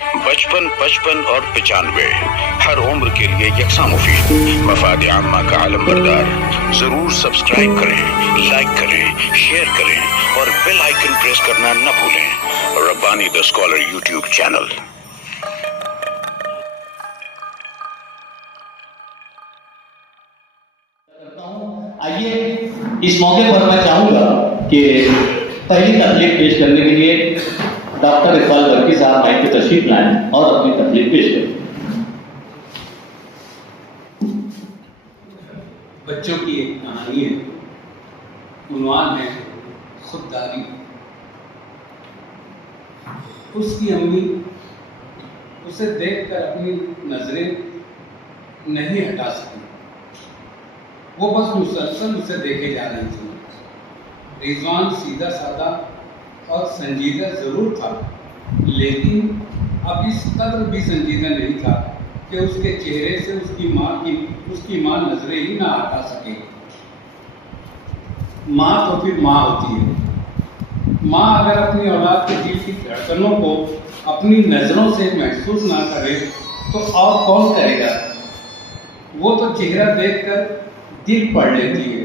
55 55 اور 95 ہر عمر کے لیے یکساں مفید. مفاد عامہ کا عالم بردار. ضرور سبسکرائب کریں، لائک کریں، شیئر کریں اور بیل آئیکن پریس کرنا نہ بھولیں. ربانی دا اسکالر یوٹیوب چینل. آئیے اس موقع پر میں چاہوں گا کہ پہلی تقریر پیش کرنے کے لیے ڈاکٹر اقبال برقی صاحب مائک پہ تشریف لائیں اور اپنی تقریر پیش کریں. بچوں کی ایک کہانی ہے، عنوان ہے خودداری. اس کی امی اسے دیکھ کر اپنی نظریں نہیں ہٹا سکی. وہ بس مسلسل اسے دیکھے جا رہی تھی. رضوان سیدھا سادہ اور سنجیدہ ضرور تھا، لیکن اب اس قدر بھی سنجیدہ نہیں تھا کہ اس کے چہرے سے اس کی ماں نظریں ہی نہ ہٹا سکے. ماں تو پھر ماں ہوتی ہے. ماں اگر اپنی اولاد کے دل کی دھڑکنوں کو اپنی نظروں سے محسوس نہ کرے تو اور کون کرے گا؟ وہ تو چہرہ دیکھ کر دل پڑھ لیتی ہے.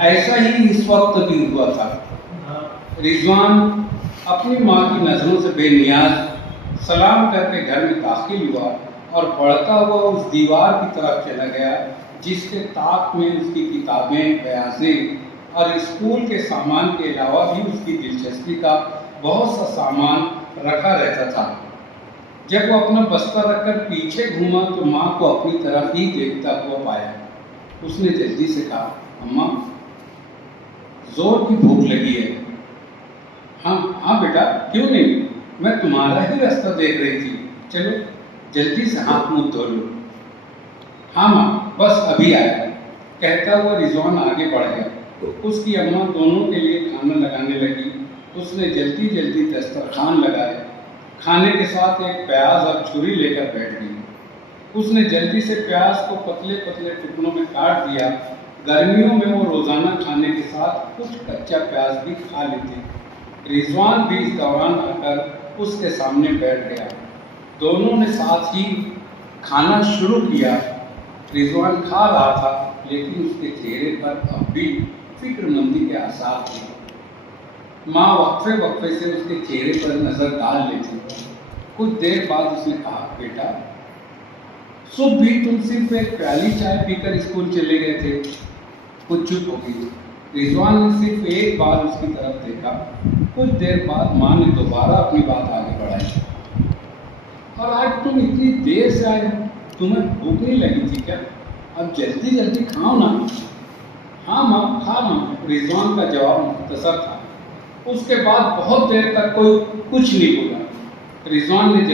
ایسا ہی اس وقت بھی ہوا تھا. رضوان اپنی ماں کی نظروں سے بے نیاز سلام کر کے گھر میں داخل ہوا اور بڑھتا ہوا اس دیوار کی طرف چلا گیا جس کے طاق میں اس کی کتابیں، قیاسیں اور اسکول کے سامان کے علاوہ بھی اس کی دلچسپی کا بہت سا سامان رکھا رہتا تھا. جب وہ اپنا بستہ رکھ کر پیچھے گھوما تو ماں کو اپنی طرف ہی دیکھتا ہوا پایا. اس نے جلدی سے کہا، اماں زور کی بھوک لگی ہے. ہاں بیٹا، کیوں نہیں، میں تمہارا ہی راستہ دیکھ رہی تھی. چلو جلدی سے ہاتھ منہ دھو لو. ہاں ماں، بس ابھی آیا، کہتا ہوا رضوان آگے بڑھ گیا. اس کی اماں دونوں کے لیے کھانا لگانے لگی. اس نے جلدی جلدی دسترخوان لگائے. کھانے کے ساتھ ایک پیاز اور چھری لے کر بیٹھ گئی. اس نے جلدی سے پیاز کو پتلے پتلے ٹکڑوں میں کاٹ دیا. گرمیوں میں وہ روزانہ کھانے کے ساتھ کچھ کچا پیاز بھی کھا لیتی. رضوان بھی اس دوران آ کر اس کے سامنے بیٹھ گیا. دونوں نے ساتھ ہی کھانا شروع کیا. رضوان کھا رہا تھا لیکن اس کے چہرے پر اب بھی فکر مندی کے آثار تھے. ماں وقفے وقفے سے اس کے چہرے پر نظر ڈال لیتی. کچھ دیر بعد اس نے کہا، بیٹا صبح بھی تم صرف ایک پیالی چائے پی کر اسکول چلے گئے تھے. وہ چپ ہو گئی. رضوان نے صرف ایک بار اس کی طرف دیکھا. کچھ دیر بعد ماں نے دوبارہ اپنی بات آگے بڑھائی. اور آج تم اتنی دیر سے آئے، تمہیں بھوک نہیں لگی تھی کیا؟ اب جلدی جلدی کھاؤ نا. ہاں ماں، کھا نا. رضوان کا جواب مختصر تھا. اس کے بعد بہت دیر تک کوئی کچھ نہیں بولا. رضوان نے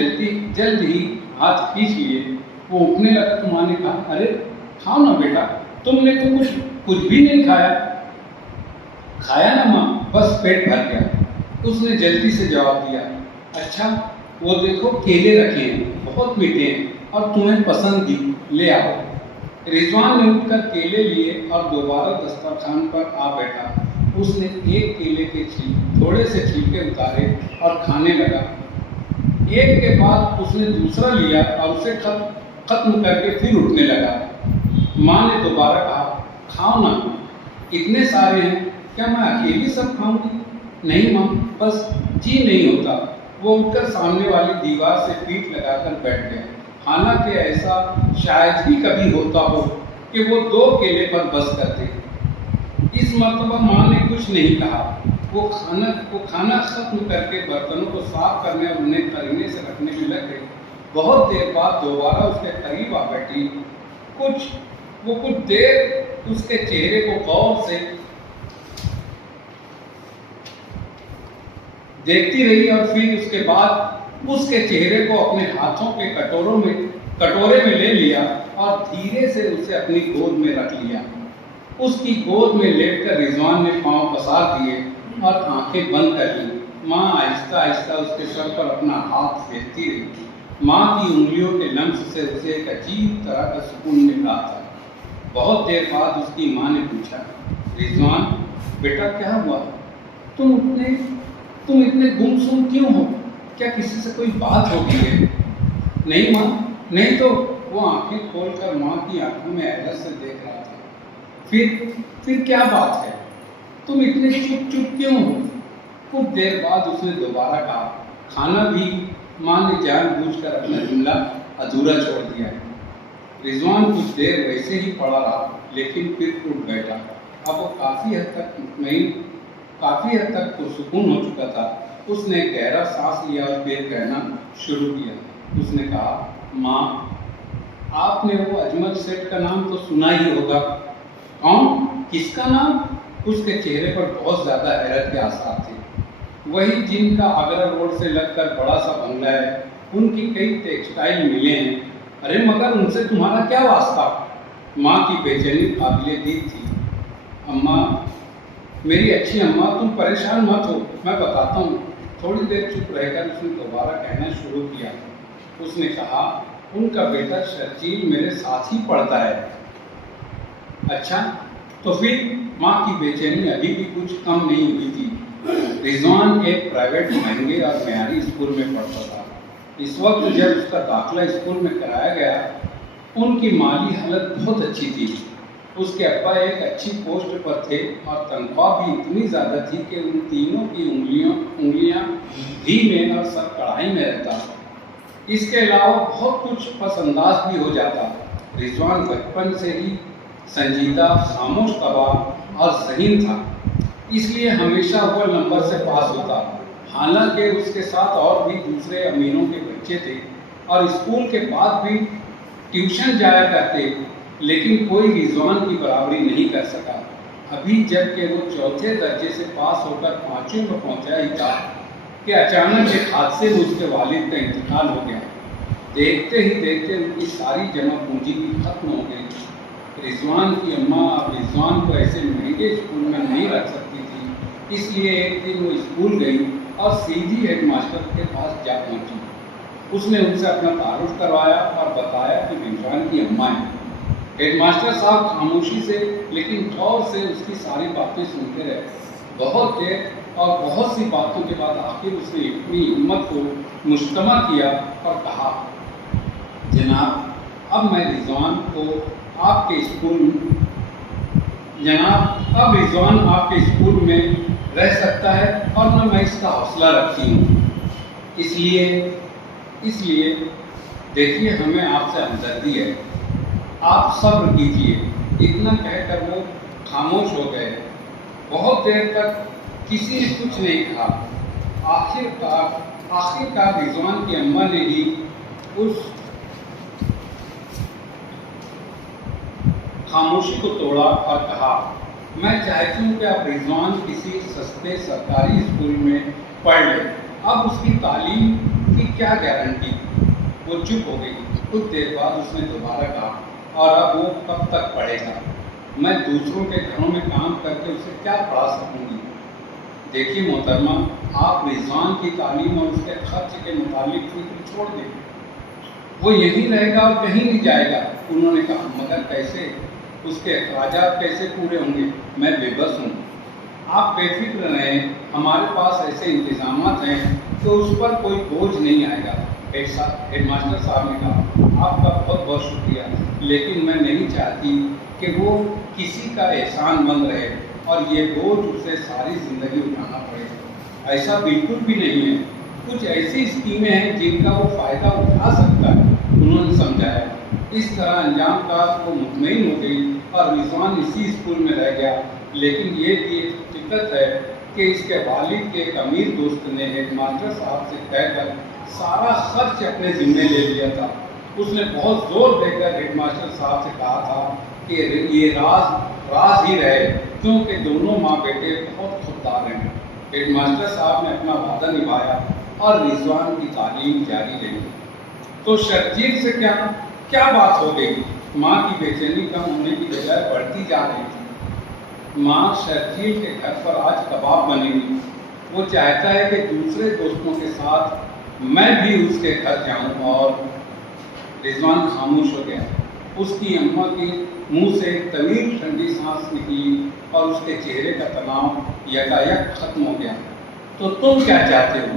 جلد ہی ہاتھ کھینچ لیے. وہ اٹھنے لگا تو ماں نے کہا، ارے کھاؤ نا بیٹا، تم نے تو کچھ بھی نہیں کھایا. کھایا نا ماں، بس پیٹ بھر گیا. اس نے جلدی سے جواب دیا. اچھا وہ دیکھو کیلے رکھے ہیں، بہت میٹھے ہیں اور تمہیں پسند بھی، لے آؤ. رضوان نے اٹھ کر کیلے لیے اور دوبارہ دسترخوان پر آ بیٹھا. اس نے ایک کیلے کے تھوڑے سے چھلکے اتارے اور کھانے لگا. ایک کے بعد اس نے دوسرا لیا اور اسے ختم کر کے پھر اٹھنے لگا. ماں نے دوبارہ کہا، کھاؤ نا، اتنے سارے ہیں، کیا میں اکیلی سب کھاؤں گی؟ نہیں ماں، بس جی نہیں ہوتا. وہ اٹھ کر سامنے والی دیوار سے پیٹھ لگا کر بیٹھ گیا. حالانکہ ایسا شاید ہی کبھی ہوتا ہو کہ وہ 2 کیلے پر بس کرتے. اس مرتبہ ماں نے کچھ نہیں کہا. وہ کھانا ختم کر کے برتنوں کو صاف کرنے اور انہیں قرینے سے رکھنے میں لگ گئی. بہت دیر بعد دوبارہ اس کے قریب آ بیٹھی. کچھ دیر اس کے چہرے کو غور سے دیکھتی رہی اور پھر اس کے بعد اس کے چہرے کو اپنے ہاتھوں کے کٹورے میں لے لیا اور دھیرے سے اسے اپنی گود میں رکھ لیا. اس کی گود میں لیٹ کر رضوان نے پاؤں پسار دیے اور آنکھیں بند کر لیں. ماں آہستہ آہستہ اس کے سر پر اپنا ہاتھ پھیرتی رہی. ماں کی انگلیوں کے لمس سے اسے ایک عجیب طرح کا سکون مل رہا تھا. بہت دیر بعد اس کی ماں نے پوچھا، رضوان بیٹا کیا ہوا؟ تم اتنے گمسم کیوں ہو؟ کیا کسی سے کوئی بات ہو گئی ہے؟ نہیں ماں، نہیں تو وہ آنکھیں کھول کر ماں کی آنکھوں میں حیرت سے دیکھ رہا تھا۔ پھر کیا بات ہے؟ تم اتنے چپ چپ کیوں ہو؟ کچھ دیر بعد اس نے دوبارہ کہا، کھانا بھی؟ ماں نے جان بوجھ کر اپنا جملہ ادھورا چھوڑ دیا ہے۔ رضوان کچھ دیر ویسے ہی پڑا رہا، لیکن پھر اٹھ بیٹھا۔ اب وہ کافی حد تک مطمئن، کافی حد تک پرسکون ہو چکا تھا۔ اس نے گہرا سانس لیا اور پھر کہنا شروع کیا۔ اس نے کہا، ماں، آپ نے وہ اجمل سیٹھ کا نام تو سنا ہی ہوگا۔ کون؟ کس کا نام؟ اس کے چہرے پر بہت زیادہ حیرت کے آثار تھے۔ وہی جن کا آگرہ روڈ سے لگ کر بڑا سا بنگلہ ہے، ان کی کئی ٹیکسٹائل ملیں ہیں۔ ارے مگر ان سے تمہارا کیا واسطہ؟ ماں کی بے چینی قابل دید تھی۔ اماں، میری اچھی اماں، تم پریشان مت ہو، میں بتاتا ہوں۔ تھوڑی دیر چپ رہ کر اس نے دوبارہ کہنا شروع کیا۔ اس نے کہا، ان کا بیٹا شرجیل میرے ساتھ ہی پڑھتا ہے۔ اچھا، تو پھر؟ ماں کی بے چینی ابھی بھی کچھ کم نہیں ہوئی تھی۔ رضوان ایک پرائیویٹ مہنگے اور معیاری اسکول میں پڑھتا تھا۔ اس وقت جب اس کا داخلہ اسکول میں کرایا گیا، ان کی مالی حالت بہت اچھی تھی۔ اس کے ابا ایک اچھی پوسٹ پر تھے اور تنخواہ بھی اتنی زیادہ تھی کہ ان تینوں کی انگلیاں گھی میں اور سر کڑھائی میں رہتا۔ اس کے علاوہ بہت کچھ پس انداز بھی ہو جاتا۔ رضوان بچپن سے ہی سنجیدہ، خاموش طبع اور ذہین تھا، اس لیے ہمیشہ اول نمبر سے پاس ہوتا۔ حالانکہ اس کے ساتھ اور بھی دوسرے امینوں کے بچے تھے اور اسکول کے بعد بھی ٹیوشن جایا کرتے، لیکن کوئی رضوان کی برابری نہیں کر سکا۔ ابھی جب کہ وہ چوتھے درجے سے پاس ہو کر پانچویں میں پہنچا ہی تھا کہ اچانک ایک حادثے میں اس کے والد کا انتقال ہو گیا۔ دیکھتے ہی دیکھتے ان کی ساری جمع پونجی بھی ختم ہو گئی۔ رضوان کی اماں اب رضوان کو ایسے مہنگے اسکول میں نہیں رکھ سکتی تھی، اس لیے ایک دن وہ اسکول گئی اور سیدھی ہیڈ ماسٹر کے پاس جا پہنچی۔ اس نے ان سے اپنا تعارف کروایا اور بتایا کہ رضوان کی اماں ہیں۔ ہیڈ ماسٹر صاحب خاموشی سے لیکن غور سے اس کی ساری باتیں سنتے رہے۔ بہت دیر اور بہت سی باتوں کے بعد آخر اس نے اپنی ہمت کو مجتمع کیا اور کہا، جناب، اب رضوان آپ کے اسکول میں رہ سکتا ہے اور میں اس کا حوصلہ رکھتی ہوں۔ اس لیے دیکھیے، ہمیں آپ سے ہمدردی ہے، آپ صبر کیجیے۔ اتنا کہہ کر وہ خاموش ہو گئے۔ بہت دیر تک کسی نے کچھ نہیں کہا۔ آخرکار رضوان کی اماں نے ہی اس خاموشی کو توڑا اور کہا، میں چاہتی ہوں کہ آپ رضوان کسی سستے سرکاری اسکول میں پڑھ لیں۔ اب اس کی تعلیم کی کیا گارنٹی؟ وہ چپ ہو گئی۔ کچھ دیر بعد اس نے دوبارہ کہا، اور اب وہ کب تک پڑھے گا؟ میں دوسروں کے گھروں میں کام کر کے اسے کیا پڑھا سکوں گی؟ دیکھیے محترمہ، آپ رضوان کی تعلیم اور اس کے خرچ کے متعلق فکر چھوڑ دیں، وہ یہیں رہے گا اور کہیں نہیں جائے گا۔ انہوں نے کہا، مگر کیسے؟ اس کے اخراجات کیسے پورے ہوں گے؟ میں بے بس ہوں۔ آپ بے فکر رہیں، ہمارے پاس ایسے انتظامات ہیں کہ اس پر کوئی بوجھ نہیں آئے گا۔ ہیڈ ماسٹر صاحب نے کہا، آپ کا بہت بہت شکریہ، لیکن میں نہیں چاہتی کہ وہ کسی کا احسان مند رہے اور یہ بوجھ اسے ساری زندگی اٹھانا پڑے۔ ایسا بالکل بھی نہیں ہے۔ کچھ ایسی اسکیمیں ہیں جن کا وہ فائدہ اٹھا سکتا ہے، انہوں نے سمجھایا۔ اس طرح انجام کا وہ مطمئن ہو گئی اور رضوان اسی اسکول میں رہ گیا۔ لیکن یہ بھی ایک دقت ہے کہ اس کے والد کے ایک امیر دوست نے ہیڈ ماسٹر صاحب سے کہہ کر سارا خرچ اپنے ذمے لے لیا تھا۔ اس نے بہت زور دے کر ہیڈ ماسٹر صاحب سے کہا تھا کہ یہ راز ہی رہے، کیونکہ دونوں ماں بیٹے بہت خوددار ہیں۔ ہیڈ ماسٹر صاحب نے اپنا وعدہ نبھایا اور رضوان کی تعلیم جاری رہی۔ تو شرجیل سے کیا بات ہو گئی؟ ماں کی بے چینی کم ہونے کی بجائے بڑھتی جا رہی تھی۔ ماں، شرجیل کے گھر پر آج کباب بنے گی۔ وہ چاہتا ہے کہ دوسرے دوستوں کے ساتھ میں بھی اس کے گھر جاؤں۔ اور رضوان خاموش ہو گیا۔ اس کی اماں کے منہ سے ایک طویل ٹھنڈی سانس نکلی اور اس کے چہرے کا تناؤ یکایک ختم ہو گیا۔ تو تم کیا چاہتے ہو؟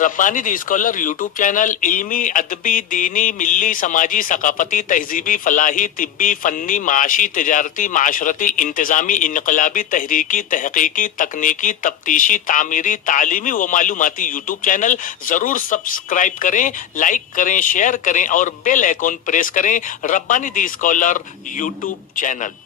ربانی دی اسکالر یوٹیوب چینل علمی، ادبی، دینی، ملی، سماجی، ثقافتی، تہذیبی، فلاحی، طبی، فنی، معاشی، تجارتی، معاشرتی، انتظامی، انقلابی، تحریکی، تحقیقی، تکنیکی، تفتیشی، تعمیری، تعلیمی و معلوماتی یوٹیوب چینل ضرور سبسکرائب کریں، لائک کریں، شیئر کریں اور بیل آئیکن پریس کریں۔ ربانی دی اسکالر یوٹیوب چینل۔